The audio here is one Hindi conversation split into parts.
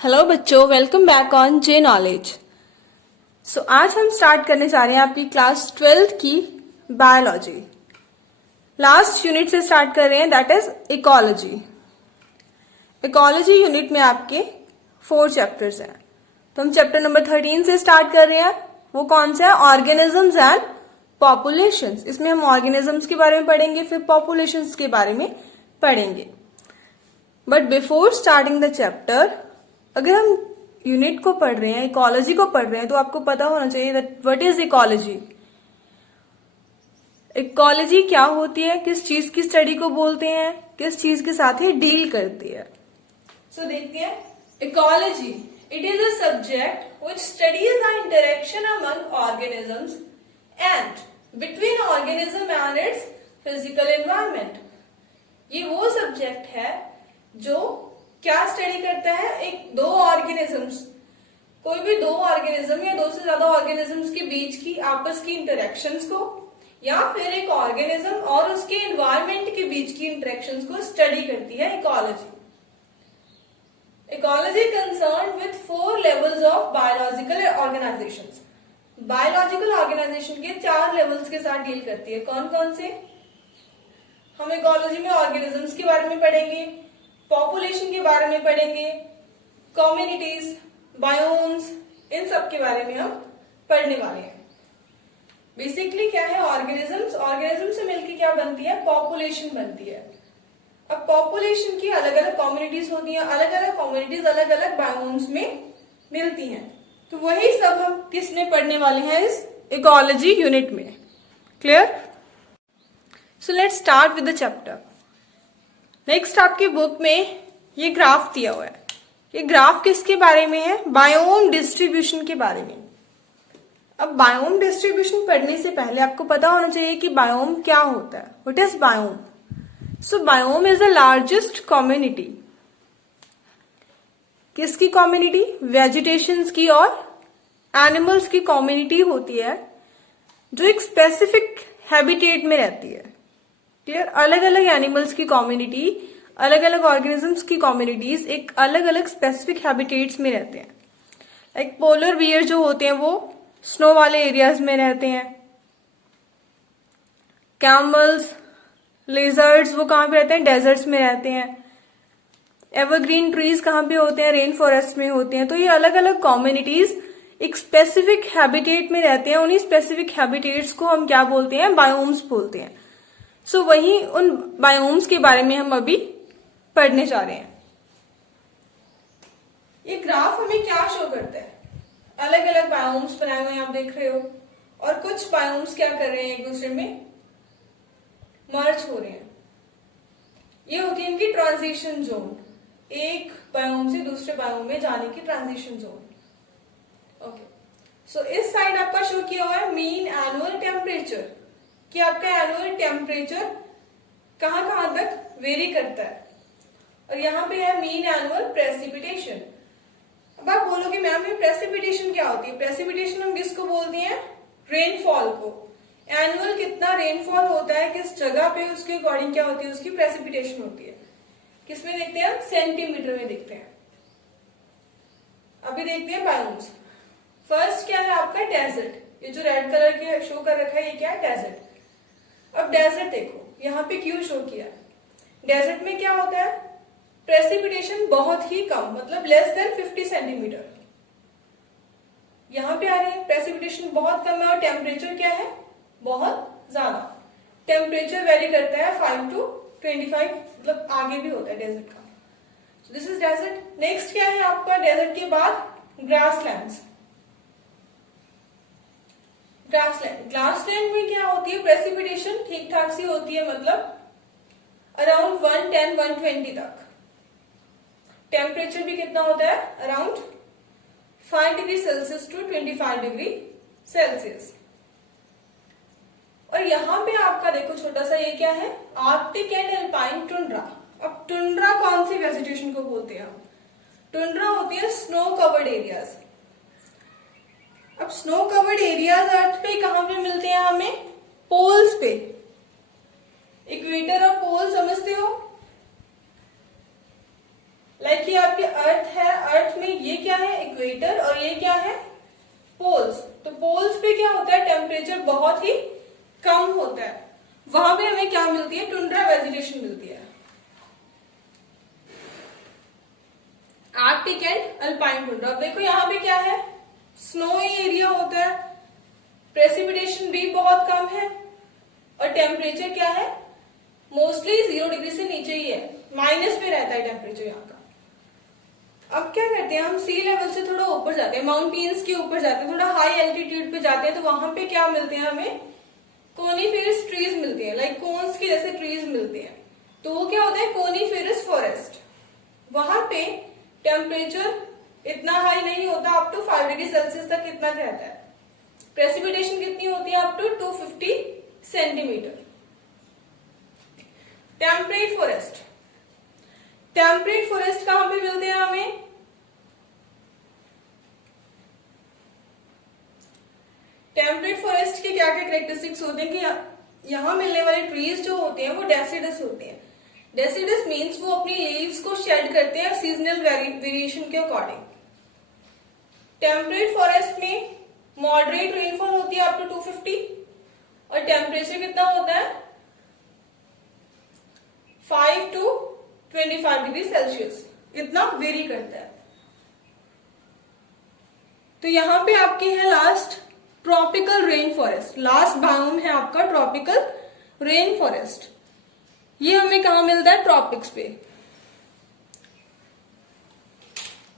हेलो बच्चों, welcome back on J knowledge. आज हम स्टार्ट करने जा रहे हैं आपकी क्लास 12th की बायोलॉजी। लास्ट यूनिट से स्टार्ट कर रहे हैं, that is ecology. Ecology unit में आपके 4 चैप्टर्स हैं। तो हम चैप्टर नंबर 13 से स्टार्ट कर रहे हैं। वो कौन सा है? Organisms and populations. इसमें हम ऑर्गेनिजम्स के बारे में पढ़ेंगे, फिर पॉपुलेशंस के बारे में पढ़ेंगे। But before starting the chapter, अगर हम यूनिट को पढ़ रहे हैं, इकोलॉजी को पढ़ रहे हैं, तो आपको पता होना चाहिए that what is ecology. Ecology क्या होती है, किस चीज की स्टडी को बोलते हैं, किस चीज के साथ ही डील करती है। देखते हैं ecology. It is a subject which studies the interaction among organisms and between organism and it's physical environment. ये वो सब्जेक्ट है जो क्या स्टडी करता है? एक दो ऑर्गेनिजम्स, कोई भी दो ऑर्गेनिज्म या दो से ज्यादा ऑर्गेनिजम्स के बीच की आपस की इंटरेक्शंस को, या फिर एक ऑर्गेनिज्म और उसके एनवायरमेंट के बीच की इंटरेक्शंस को स्टडी करती है ecology. Ecology concern with 4 levels of biological organisations. Biological organisation के 4 लेवल्स के साथ डील करती है। कौन कौन से? हम इकोलॉजी में ऑर्गेनिजम्स के बारे में पढ़ेंगे, पॉपुलेशन के बारे में पढ़ेंगे, कम्युनिटीज, बायोम्स, इन सब के बारे में हम पढ़ने वाले हैं। बेसिकली क्या है ऑर्गेनिजम्स? ऑर्गेनिज्म से मिलकर क्या बनती है? पॉपुलेशन बनती है। अब पॉपुलेशन की अलग अलग कम्युनिटीज होती हैं, अलग अलग कम्युनिटीज अलग अलग बायोम्स में मिलती हैं। तो वही सब हम किस में पढ़ने वाले हैं? इस इकोलॉजी यूनिट में। Clear? So let's start with the chapter. Next आपकी बुक में ये ग्राफ दिया हुआ है। ये ग्राफ किसके बारे में है? बायोम डिस्ट्रीब्यूशन के बारे में। अब बायोम डिस्ट्रीब्यूशन पढ़ने से पहले आपको पता होना चाहिए कि बायोम क्या होता है। What is biome? So biome is the largest community. किसकी कम्युनिटी? वेजिटेशंस की और एनिमल्स की कम्युनिटी होती है, जो एक स्पेसिफिक हैबिटेट में रहती है। क्लियर? अलग अलग एनिमल्स की कम्युनिटी, अलग अलग ऑर्गेनिजम्स की कम्युनिटीज एक अलग अलग स्पेसिफिक हैबिटेट्स में रहते हैं। लाइक पोलर बियर जो होते हैं वो स्नो वाले एरियाज में रहते हैं। कैमल्स, लेजर्ड्स वो कहां पे रहते हैं? डेजर्ट्स में रहते हैं। एवरग्रीन ट्रीज कहां पे होते हैं? रेन फॉरेस्ट में होते हैं। तो ये अलग अलग कम्युनिटीज एक स्पेसिफिक हैबिटेट में रहते हैं। उन्हीं स्पेसिफिक हैबिटेट्स को हम क्या बोलते हैं? बायोम्स बोलते हैं। वही उन बायोम्स के बारे में हम अभी पढ़ने जा रहे हैं। ये ग्राफ हमें क्या शो करता है? अलग अलग बायोम्स बनाए हुए हैं, आप देख रहे हो, और कुछ बायोम्स क्या कर रहे हैं? एक दूसरे में मर्ज हो रहे हैं। ये होती है इनकी ट्रांजिशन जोन, एक बायोम से दूसरे बायोम में जाने की ट्रांजिशन जोन। ओके, इस साइड आपका शो किया हुआ है मीन एनुअल टेम्परेचर, कि आपका एनुअल टेम्परेचर कहां कहां तक वेरी करता है, और यहाँ पे है मीन एनुअल प्रेसिपिटेशन। अब आप बोलोगे मैम ये प्रेसिपिटेशन क्या होती है? प्रेसिपिटेशन हम किसको बोलते हैं? रेनफॉल को। एनुअल कितना रेनफॉल होता है किस जगह पे, उसके अकॉर्डिंग क्या होती है? उसकी प्रेसिपिटेशन होती है। किसमें देखते हैं? सेंटीमीटर में देखते हैं। अभी देखते हैं बायोम्स। फर्स्ट क्या है आपका? डेजर्ट। ये जो रेड कलर के शो कर रखा है ये क्या है? डेजर्ट। अब डेजर्ट देखो, यहाँ पे क्यों शो किया? डेजर्ट में क्या होता है? प्रेसिपिटेशन बहुत ही कम, मतलब लेस देन 50 सेंटीमीटर। यहां पे आ रही है प्रेसिपिटेशन बहुत कम है, और टेम्परेचर क्या है? बहुत ज्यादा। टेम्परेचर वेरी करता है 5 to 25, मतलब आगे भी होता है डेजर्ट का। This is desert. नेक्स्ट क्या है आपका? डेजर्ट के बाद ग्रासलैंड्स। ग्रासलैंड में क्या होती है? प्रेसिपिटेशन ठीक ठाक सी होती है, मतलब अराउंड 110-120 तक। टेम्परेचर भी कितना होता है? Around 5 degree Celsius to 25 degree Celsius. और यहां पे आपका देखो छोटा सा ये क्या है? Arctic and alpine tundra. अब टुंड्रा कौन सी वेजिटेशन को बोलते हैं हम? टुंड्रा होती है स्नो कवर्ड एरियाज। अब स्नो कवर्ड एरियाज अर्थ पे कहां पे मिलते हैं हमें? पोल्स पे। इक्वेटर और पोल समझते हो? लाइक ये आपके अर्थ है, अर्थ में पोल्स, तो पोल्स पे क्या होता है, टेम्परेचर बहुत ही कम होता है, वहां पे हमें क्या मिलती है, टुंड्रा वेजिटेशन मिलती है। आर्कटिक एंड अल्पाइन टुंड्रा, देखो यहाँ पे क्या है, स्नोई एरिया होता है, प्रेसिपिटेशन भी बहुत कम है और टेम्परेचर क्या है, मोस्टली 0 डिग्री से नीचे ही है, माइनस में रहता है टेम्परेचर यहाँ का। अब क्या करते हैं हम, सी लेवल से थोड़ा ऊपर जाते हैं, माउंटेन्स के ऊपर जाते हैं, थोड़ा हाई एल्टीट्यूड पे जाते हैं, तो वहां पे क्या मिलते हैं हमें, कोनीफेरस ट्रीज मिलती है, लाइक कोन्स के जैसे ट्रीज मिलते हैं। तो वो क्या होता है, कोनीफेरस फॉरेस्ट। वहां पे टेम्परेचर इतना हाई नहीं होता, अप टू 5 डिग्री सेल्सियस तक इतना रहता है। प्रेसिपिटेशन कितनी होती है, up to 250 centimetre. Temperate forest, temperate forest कहां पे मिलते हैं हमें, टेम्परेट फॉरेस्ट के क्या क्या कैरेक्टरिस्टिक्स होते हैं कि यहाँ मिलने वाले ट्रीज जो होते हैं वो डेसिडस होते हैं। डेसिडस मीन्स वो अपनी लीव्स को शेड करते हैं सीजनल वेरिएशन के अकॉर्डिंग। टेम्परेट फॉरेस्ट में मॉडरेट रेनफॉल होती है अप टू 250 और टेम्परेचर कितना होता है 5 to 25 डिग्री सेल्सियस, इतना वेरी करता है। तो यहां पे आपके है last tropical rain forest, last biome है आपका ट्रॉपिकल रेन फॉरेस्ट। ये हमें कहा मिलता है, ट्रॉपिक्स पे।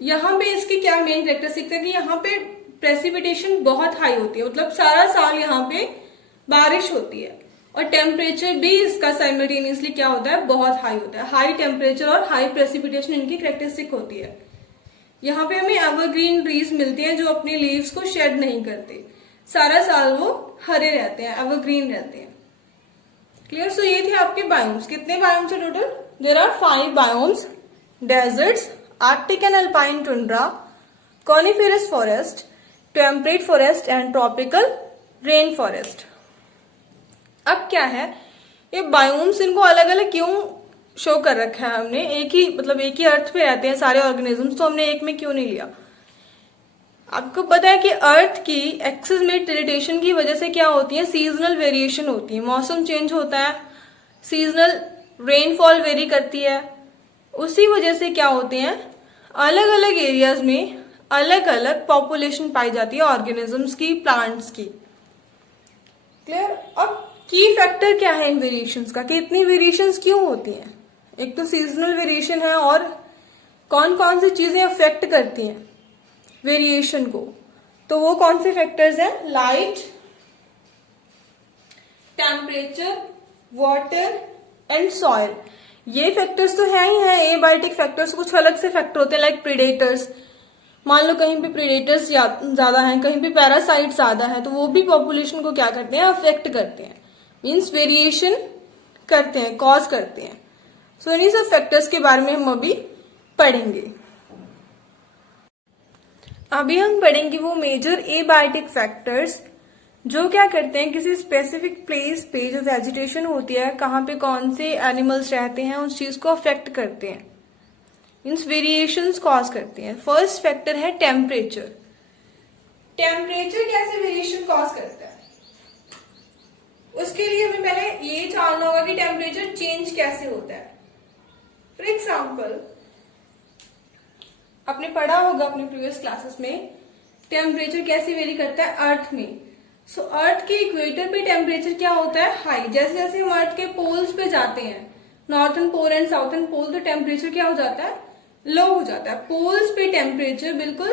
यहां पे इसकी क्या मेन कैरेक्टरिस्टिक है कि यहाँ पे प्रेसिपिटेशन बहुत हाई होती है, मतलब सारा साल यहाँ पे बारिश होती है और टेम्परेचर भी इसका साइमल्टेनियसली क्या होता है, बहुत हाई होता है। हाई टेम्परेचर और हाई प्रेसिपिटेशन इनकी कैरेक्टरिस्टिक होती है। यहाँ पे हमें एवरग्रीन ट्रीज मिलते हैं जो अपने लीव्स को शेड नहीं करते, सारा साल वो हरे रहते हैं, एवरग्रीन रहते हैं। क्लियर? सो ये थे आपके बायोम्स। कितने बायोम्स है total? There are 5 biomes, deserts, Arctic and alpine tundra, coniferous forest, temperate forest and tropical rain forest. अब क्या है, ये बायोम्स इनको अलग अलग क्यों शो कर रखा है हमने, एक ही मतलब एक ही अर्थ पे रहते हैं सारे ऑर्गेनिजम्स, तो हमने एक में क्यों नहीं लिया। आपको पता है कि अर्थ की एक्सिस में टिल्टेशन की वजह से क्या होती है, सीजनल वेरिएशन होती है, मौसम चेंज होता है, सीजनल रेनफॉल वेरी करती है। उसी वजह से क्या होते हैं, अलग अलग एरियाज में अलग अलग पॉपुलेशन पाई जाती है ऑर्गेनिजम्स की, प्लांट्स की। क्लियर? अब की फैक्टर क्या है इन वेरिएशंस का, कि इतनी वेरिएशंस क्यों होती हैं। एक तो सीजनल वेरिएशन है, और कौन कौन सी चीजें अफेक्ट करती हैं वेरिएशन को, तो वो कौन से फैक्टर्स हैं, light, temperature, water and soil. ये फैक्टर्स तो है ही है, एबायोटिक फैक्टर्स। कुछ अलग से फैक्टर होते हैं लाइक प्रीडेटर्स, मान लो कहीं पे प्रीडेटर्स ज्यादा हैं, कहीं पे पैरासाइट ज्यादा है, तो वो भी पॉपुलेशन को क्या करते हैं, अफेक्ट करते हैं, मीन्स वेरिएशन करते हैं, कॉज करते हैं। सो इन्हीं सब फैक्टर्स के बारे में हम अभी पढ़ेंगे। अभी हम पढ़ेंगे वो मेजर एबायोटिक फैक्टर्स जो क्या करते हैं, किसी स्पेसिफिक प्लेस पे जो वेजिटेशन होती है, कहाँ पे कौन से एनिमल्स रहते हैं, उस चीज को अफेक्ट करते हैं, मीन्स वेरिएशंस कॉज करते हैं। फर्स्ट फैक्टर है टेम्परेचर। टेम्परेचर कैसे वेरिएशन कॉज करता है, उसके लिए हमें पहले ये जानना होगा कि टेम्परेचर चेंज कैसे होता है। फॉर एग्जाम्पल, आपने पढ़ा होगा अपने प्रीवियस क्लासेस में टेम्परेचर कैसे वेरी करता है अर्थ में। सो अर्थ के इक्वेटर पे टेम्परेचर क्या होता है, हाई। जैसे जैसे हम अर्थ के पोल्स पे जाते हैं, नॉर्थन पोल एंड साउथर्न पोल, तो टेम्परेचर क्या हो जाता है, लो हो जाता है। पोल्स पे टेम्परेचर बिल्कुल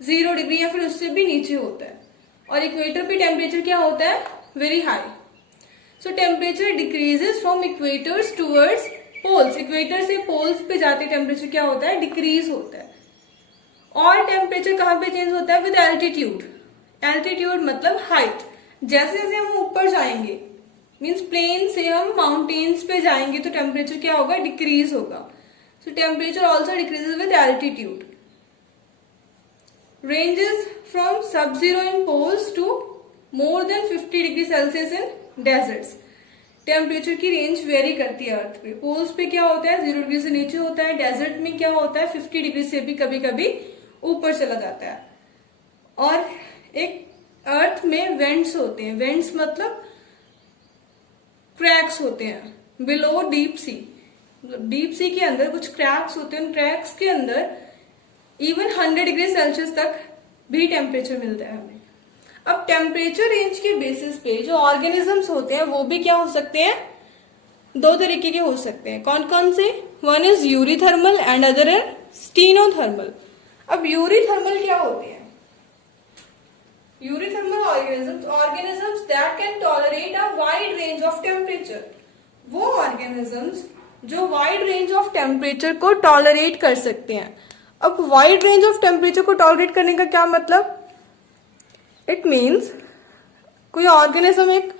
0 डिग्री या फिर उससे भी नीचे होता है, और इक्वेटर पे टेम्परेचर क्या होता है, very high. So temperature decreases from equators towards poles. Equator से पोल्स पे जाते टेम्परेचर क्या होता है, डिक्रीज होता है। और टेम्परेचर कहां पे चेंज होता है, विद एल्टीट्यूड। एल्टीट्यूड मतलब हाइट। जैसे जैसे हम ऊपर जाएंगे, मीन्स प्लेन से हम माउंटेन्स पे जाएंगे, तो टेम्परेचर क्या होगा, डिक्रीज होगा। So temperature also decreases with altitude. Ranges from sub zero in poles to more than 50 degree Celsius in deserts. Temperature की रेंज वेरी करती है अर्थ पे। पोल्स पे क्या होता है, 0 डिग्री से नीचे होता है, डेजर्ट में क्या होता है, 50 डिग्री से भी कभी कभी ऊपर चला जाता है। और एक अर्थ में वेंट्स होते हैं, वेंट्स मतलब क्रैक्स होते हैं बिलो डीप सी, मतलब डीप सी के अंदर कुछ क्रैक्स होते हैं, उन क्रैक्स के अंदर इवन 100 डिग्री सेल्सियस तक भी टेम्परेचर मिलता है हमें। अब टेम्परेचर रेंज के बेसिस पे जो ऑर्गेनिजम्स होते हैं वो भी क्या हो सकते हैं, दो तरीके के हो सकते हैं। कौन कौन से? One is eurythermal and other is stenothermal. अब यूरीथर्मल क्या होते हैं? Eurythermal organisms that can tolerate a wide range of temperature, वो ऑर्गेनिजम्स जो वाइड रेंज ऑफ टेम्परेचर को टॉलरेट कर सकते हैं। अब वाइड रेंज ऑफ टेम्परेचर को टॉलरेट करने का क्या मतलब? इट मीन्स कोई ऑर्गेनिज्म एक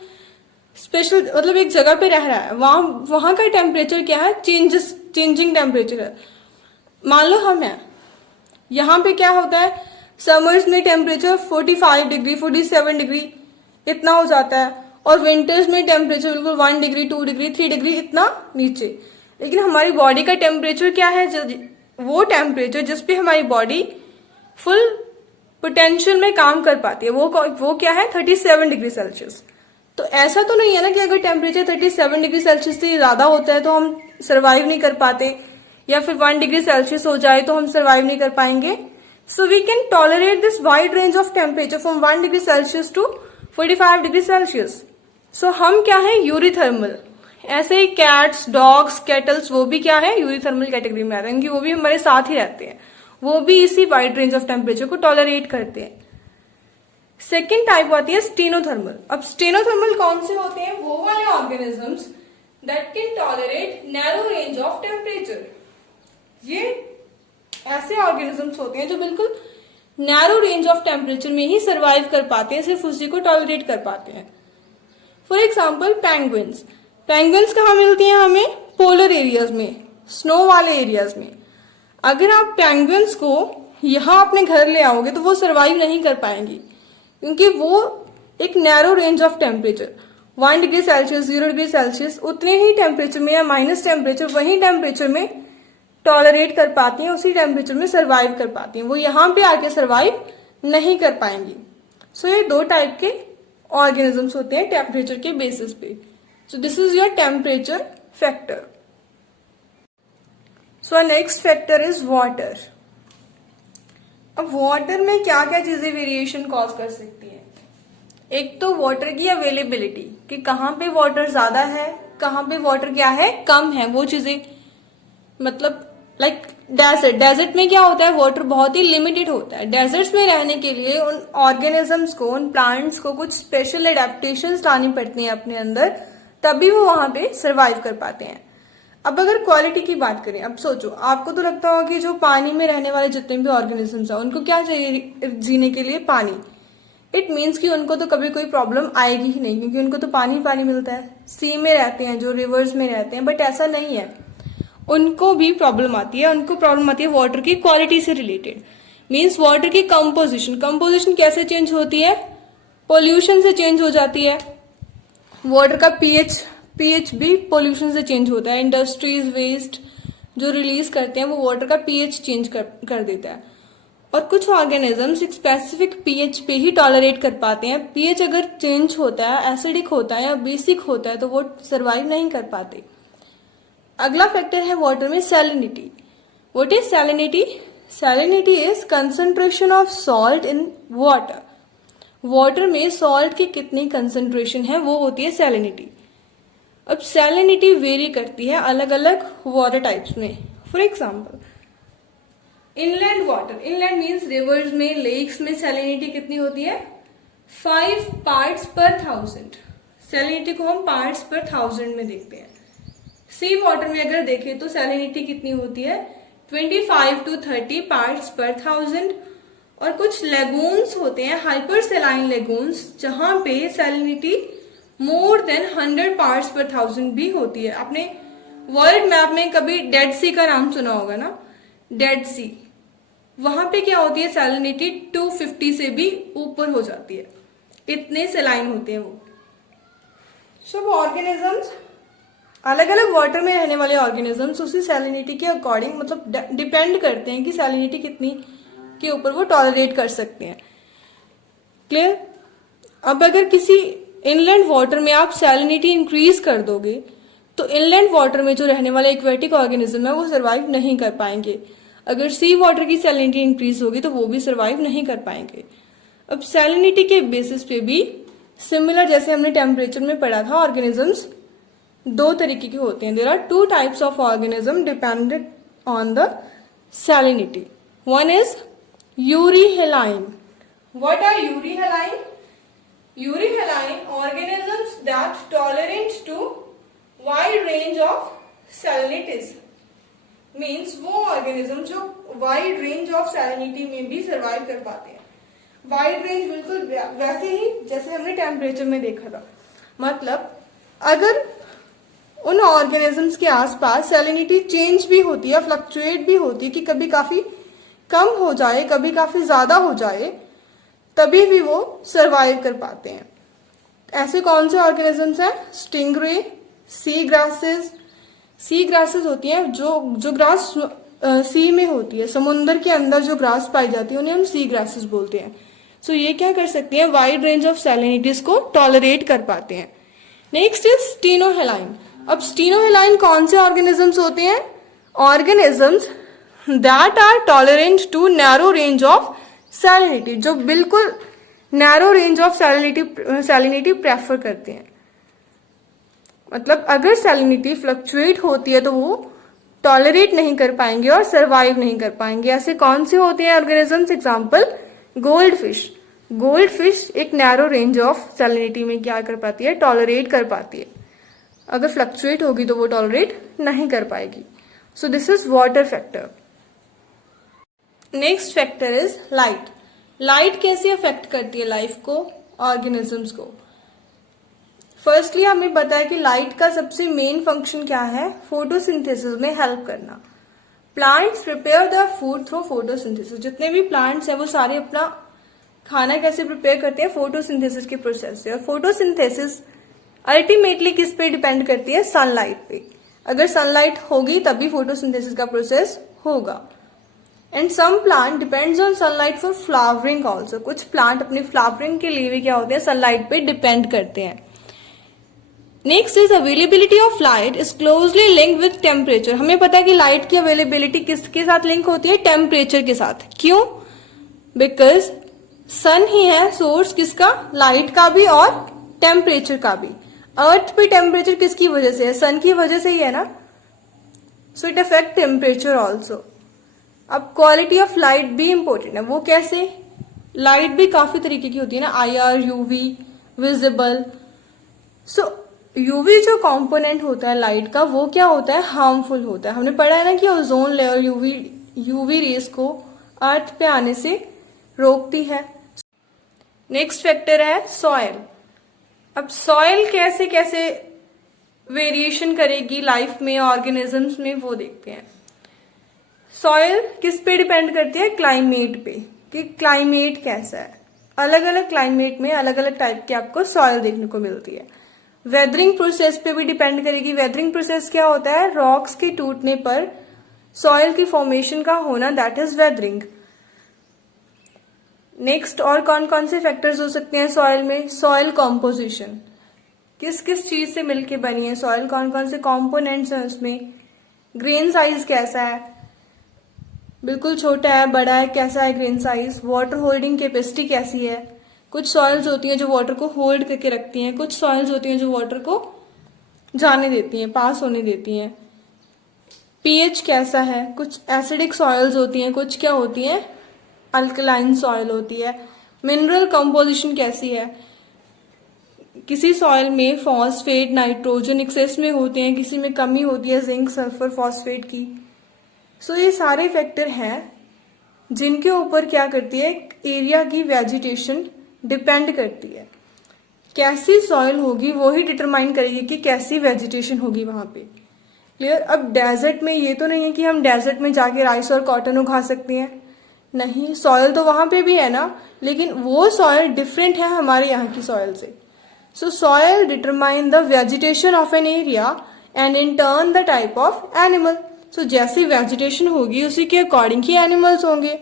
स्पेशल मतलब एक जगह पे रह रहा है, वहां का टेम्परेचर क्या है, चेंजिंग टेम्परेचर है। मान लो हम हैं, यहाँ पे क्या होता है, समर्स में टेम्परेचर 45 डिग्री 47 डिग्री इतना हो जाता है, और विंटर्स में टेम्परेचर बिल्कुल 1 डिग्री 2 डिग्री 3 डिग्री इतना नीचे। लेकिन हमारी बॉडी का टेम्परेचर क्या है, वो टेम्परेचर जिस पे हमारी बॉडी फुल पोटेंशियल में काम कर पाती है, वो क्या है, 37 डिग्री सेल्सियस। तो ऐसा तो नहीं है ना कि अगर टेम्परेचर 37 डिग्री सेल्सियस से ज्यादा होता है तो हम सर्वाइव नहीं कर पाते, या फिर 1 डिग्री सेल्सियस हो जाए तो हम सर्वाइव नहीं कर पाएंगे। So we can tolerate this wide range of temperature from 1 degree Celsius to 45 degree Celsius. So हम क्या है, यूरीथर्मल। ऐसे ही कैट्स, डॉग्स, कैटल्स वो भी क्या है, यूरीथर्मल कैटेगरी में आते हैं, क्योंकि वो भी हमारे साथ ही रहते हैं, वो भी इसी वाइड रेंज ऑफ टेम्परेचर को टॉलरेट करते हैं। सेकेंड टाइप आती है स्टेनोथर्मल। अब स्टेनोथर्मल कौन से होते हैं? वो वाले organisms that can tolerate narrow range of temperature. ये ऐसे ऑर्गेनिजम्स होते हैं जो बिल्कुल नैरो रेंज ऑफ टेम्परेचर में ही सर्वाइव कर पाते हैं, सिर्फ उसी को टॉलरेट कर पाते हैं। For example penguins. पेंगुइन्स कहाँ मिलती हैं हमें? पोलर एरियाज में, स्नो वाले एरियाज में। अगर आप पेंगुइन्स को यहाँ अपने घर ले आओगे तो वो सर्वाइव नहीं कर पाएंगी, क्योंकि वो एक narrow range of temperature 1 degree Celsius 0 degree Celsius उतने ही टेम्परेचर में या माइनस टेम्परेचर वही टेम्परेचर में टॉलरेट कर पाती हैं, उसी टेम्परेचर में सर्वाइव कर पाती हैं, वो यहाँ पे आके सर्वाइव नहीं कर पाएंगी। सो ये दो टाइप के ऑर्गेनिजम्स होते हैं टेम्परेचर के बेसिस पे। So this is your temperature factor. So next factor is water. अब वाटर में क्या क्या चीजें वेरिएशन कॉज कर सकती हैं? एक तो वाटर की अवेलेबिलिटी, कि कहाँ पे वाटर ज्यादा है, कहाँ पे वाटर क्या है, कम है, वो चीजें। मतलब लाइक डेजर्ट में क्या होता है, वाटर बहुत ही लिमिटेड होता है। डेजर्ट्स में रहने के लिए उन ऑर्गेनिजम्स को, उन प्लांट्स को कुछ स्पेशल एडेप्टेशंस लानी पड़ती हैं अपने अंदर, तभी वो वहां पे सर्वाइव कर पाते हैं। अब अगर क्वालिटी की बात करें, अब सोचो, आपको तो लगता होगा कि जो पानी में रहने वाले जितने भी ऑर्गेनिजम्स हैं उनको क्या चाहिए जीने के लिए? पानी। इट मीन्स कि उनको तो कभी कोई प्रॉब्लम आएगी ही नहीं, क्योंकि उनको तो पानी मिलता है। सी में रहते हैं, जो रिवर्स में रहते हैं, बट ऐसा नहीं है, उनको भी प्रॉब्लम आती है। उनको प्रॉब्लम आती है वाटर की क्वालिटी से रिलेटेड। मीन्स वाटर की कंपोजिशन कैसे चेंज होती है? पोल्यूशन से चेंज हो जाती है। वाटर का पीएच भी पोल्यूशन से चेंज होता है। इंडस्ट्रीज वेस्ट जो रिलीज करते हैं वो वाटर का पीएच चेंज कर देता है। और कुछ ऑर्गेनिजम्स एक स्पेसिफिक पीएच पे ही टॉलरेट कर पाते हैं। पीएच अगर चेंज होता है, एसिडिक होता है या बेसिक होता है, तो वो सर्वाइव नहीं कर पाते। अगला फैक्टर है वाटर में salinity. What is salinity? Salinity is concentration of salt in water. Water में सॉल्ट की कितनी कंसंट्रेशन है वो होती है सैलिनिटी। अब सैलिनिटी वेरी करती है अलग अलग वाटर टाइप्स में। For example inland water, inland means reverse में, लेक्स में सैलिनिटी कितनी होती है? 5 पार्ट्स पर 1000। सैलिनिटी को हम पार्ट्स पर 1000 में देखते हैं। सी वाटर में अगर देखें तो सैलिनिटी कितनी होती है? 25 to 30 पार्ट्स पर 1000। और कुछ लेगून्स होते हैं, हाइपर सेलाइन लेगून्स, जहां पे सैलिनिटी मोर देन 100 पार्ट्स पर 1000 भी होती है। आपने वर्ल्ड मैप में कभी डेड सी का नाम सुना होगा ना? डेड सी, वहां पे क्या होती है? सैलिनिटी 250 से भी ऊपर हो जाती है, इतने सेलाइन होते हैं वो। सब ऑर्गेनिजम्स, अलग अलग वाटर में रहने वाले ऑर्गेनिजम्स उसी सैलिनिटी के अकॉर्डिंग मतलब डिपेंड करते हैं कि सैलिनिटी कितनी के ऊपर वो टॉलरेट कर सकते हैं, क्लियर? अब अगर किसी इनलैंड वाटर में आप सैलिनिटी इंक्रीज कर दोगे तो इनलैंड वाटर में जो रहने वाले एक्वेटिक ऑर्गेनिज्म है वो सर्वाइव नहीं कर पाएंगे। अगर सी वाटर की सैलिनिटी इंक्रीज होगी तो वो भी सर्वाइव नहीं कर पाएंगे। अब सैलिनिटी के बेसिस पे भी सिमिलर, जैसे हमने टेम्परेचर में पढ़ा था, ऑर्गेनिजम्स दो तरीके के होते हैं। There are two types of organism dependent on the salinity. One is euryhaline. What are euryhaline? Euryhaline organisms that tolerant to wide range of salinities means वो organism जो wide range of salinity में भी survive कर पाते हैं। wide range बिल्कुल वैसे ही जैसे हमने टेम्परेचर में देखा था। मतलब अगर उन ऑर्गेनिजम्स के आसपास सैलिनिटी चेंज भी होती है, फ्लक्चुएट भी होती है कि कभी काफी कम हो जाए, कभी काफी ज्यादा हो जाए, तभी भी वो सरवाइव कर पाते हैं। ऐसे कौन से ऑर्गेनिजम्स हैं? स्टिंगरे, सी ग्रासेस। सी ग्रासेस होती हैं जो ग्रास सी में होती है, समुद्र के अंदर जो ग्रास पाई जाती है उन्हें हम सी ग्रासेस बोलते हैं। सो ये क्या कर सकती हैं? वाइड रेंज ऑफ सैलिनिटीज को टॉलरेट कर पाते हैं। Next is stenohaline. अब स्टीनोहेलाइन कौन से ऑर्गेनिजम्स होते हैं? Organisms that are tolerant to narrow range of salinity, जो बिल्कुल narrow range of salinity prefer करते हैं। मतलब अगर सैलिनिटी फ्लक्चुएट होती है तो वो टॉलरेट नहीं कर पाएंगे और सरवाइव नहीं कर पाएंगे। ऐसे कौन से होते हैं organisms? Example gold fish. Gold fish एक नैरो रेंज ऑफ सैलिनिटी में क्या कर पाती है? टॉलरेट कर पाती है। अगर फ्लक्चुएट होगी तो वो टॉलरेट नहीं कर पाएगी। So this is water factor. Next factor is light. Light कैसे अफेक्ट करती है लाइफ को, ऑर्गेनिजम्स को? फर्स्टली हमें पता है कि लाइट का सबसे मेन फंक्शन क्या है? फोटोसिंथेसिस में हेल्प करना। Plants prepare the food through photosynthesis. जितने भी प्लांट्स हैं वो सारे अपना खाना कैसे प्रिपेयर करते हैं? फोटोसिंथेसिस के प्रोसेस से। और फोटोसिंथेसिस अल्टीमेटली किस पे डिपेंड करती है? सनलाइट पे। अगर सनलाइट होगी तभी फोटोसिंथेसिस का प्रोसेस होगा। And some plant depends on sunlight for flowering also. कुछ प्लांट अपनी फ्लावरिंग के लिए भी क्या होते हैं? सनलाइट पे डिपेंड करते हैं। Next is availability of light is closely linked with temperature. हमें पता है कि लाइट की अवेलेबिलिटी किसके साथ लिंक होती है? टेम्परेचर के साथ। क्यों? बिकॉज सन ही है सोर्स किसका? लाइट का भी और टेम्परेचर का भी। अर्थ पे टेम्परेचर किसकी वजह से है? सन की वजह से ही है ना। So it affect temperature also. अब क्वालिटी ऑफ लाइट भी इंपॉर्टेंट है। वो कैसे? लाइट भी काफी तरीके की होती है ना, IR, UV, विजिबल। सो यूवी जो कंपोनेंट होता है लाइट का वो क्या होता है? हार्मफुल होता है। हमने पढ़ा है ना कि ओजोन लेयर यूवी रेस को अर्थ पे आने से रोकती है। नेक्स्ट फैक्टर है सॉइल। अब सॉइल कैसे कैसे वेरिएशन करेगी लाइफ में, ऑर्गेनिजम्स में, वो देखते हैं। सॉइल किस पे डिपेंड करती है? क्लाइमेट पे, कि क्लाइमेट कैसा है। अलग अलग क्लाइमेट में अलग अलग टाइप की आपको सॉइल देखने को मिलती है। वेदरिंग प्रोसेस पे भी डिपेंड करेगी। वेदरिंग प्रोसेस क्या होता है? रॉक्स के टूटने पर सॉइल की फॉर्मेशन का होना, दैट इज वेदरिंग। नेक्स्ट और कौन कौन से फैक्टर्स हो सकते हैं सॉइल में? सॉइल कॉम्पोजिशन, किस किस चीज से मिलके बनी है सॉइल, कौन कौन से कॉम्पोनेंट्स हैं उसमें। ग्रेन साइज कैसा है? बिल्कुल छोटा है, बड़ा है, कैसा है grain size. Water holding capacity कैसी है? कुछ सॉइल्स होती हैं जो वाटर को होल्ड करके रखती हैं, कुछ सॉइल्स होती हैं जो वाटर को जाने देती हैं, पास होने देती हैं। पीएच कैसा है? कुछ एसिडिक सॉइल्स होती हैं, कुछ क्या होती हैं? अल्कलाइन सॉइल होती है। मिनरल कंपोजिशन कैसी है? किसी सॉइल में फॉस्फेट, नाइट्रोजन एक्सेस में होते हैं, किसी में कमी होती है जिंक, सल्फर, फॉस्फेट की। सो ये सारे फैक्टर हैं जिनके ऊपर क्या करती है? एरिया की वेजिटेशन डिपेंड करती है। कैसी सॉइल होगी वो ही डिटरमाइन करेगी कि कैसी वेजिटेशन होगी वहां पे। क्लियर? अब डेजर्ट में ये तो नहीं है कि हम डेजर्ट में जाके राइस और कॉटन उगा सकते हैं, नहीं। सॉइल तो वहां पे भी है ना, लेकिन वो सॉइल डिफरेंट है हमारे यहाँ की सॉइल से। So soil determine the vegetation of an area and in turn the type of animal. So जैसी वेजिटेशन होगी उसी के अकॉर्डिंग ही एनिमल्स होंगे।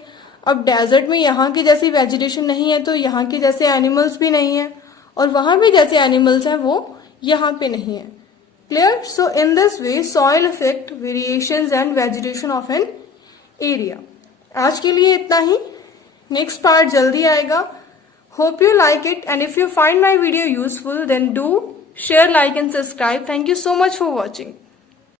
अब डेजर्ट में यहाँ की जैसी वेजिटेशन नहीं है तो यहाँ के जैसे एनिमल्स भी नहीं है, और वहां भी जैसे एनिमल्स हैं वो यहाँ पे नहीं है। Clear? So in this way soil effect variations and vegetation of an area. आज के लिए इतना ही, नेक्स्ट पार्ट जल्दी आएगा। Hope you like it, and if you find my video useful then do share, like and subscribe. Thank you so much for watching.